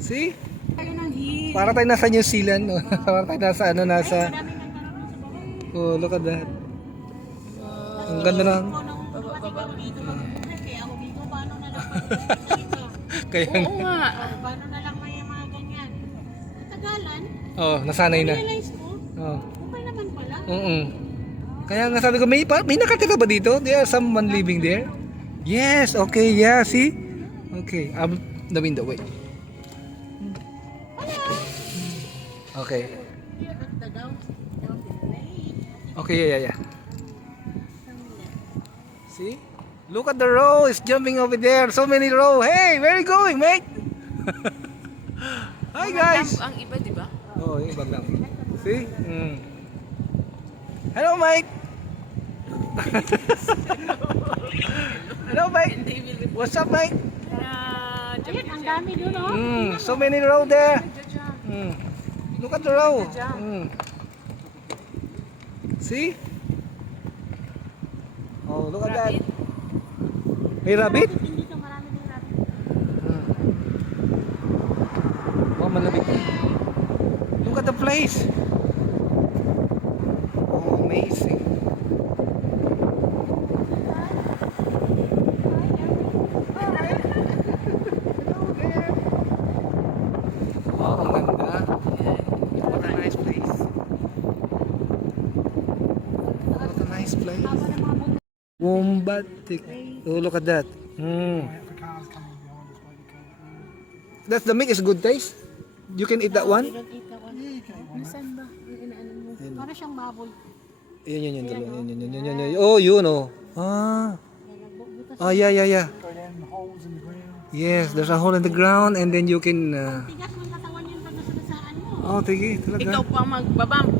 See? Tayo ng hill. Para tayo nasa New Zealand, no? Para tayo nasa ano, nasa... Ay, maraming nagkaroon sa baba. Oh, look at that. Ang ganda lang. Kung nung dumating ako dito mag-buhay, kaya ako dito, paano na lang dito? Kaya, Oo nga. Paano na lang may mga ganyan? Katagalan, oh, nasanay na. realize ko, Oh. okay naman pala. Kaya nga sabi ko, may nakatira ba dito? There someone living there? Yes, okay, yeah, see? Okay, the window, wait. Okay. Here at the down lane. Okay, yeah. See? Look at the row, it's jumping over there. So many row. Hey, where are you going, mate? Hi, guys. Ang iba, di ba? Oh, yung iba lang. See? Hello, Mike. Hello, Mike. What's up, Mike? Ayun, ang dami doon, oh. So many row there. Look at the row. See? Oh, look at that. May rabbit? Hindi ka marami ng rabbit. Oh, malapit. Look at the place. Oh, amazing. Wow, ang ganda. What a nice place. What a nice place. Haba ng mga buto. Wombatic. Oh, look at that. That's the meat is good taste. You can eat that one. Don't eat that one. Nasaan ba? Ang inaanan mo. Para siyang baboy. Yun. Yun. Oh, yun oh. Butas. Oh, yeah. Yes, there's a hole in the ground and then you can... Tigas ng katawan yung pagkasasaan mo. Oh, tigi, talaga. Ikaw pa magbabang.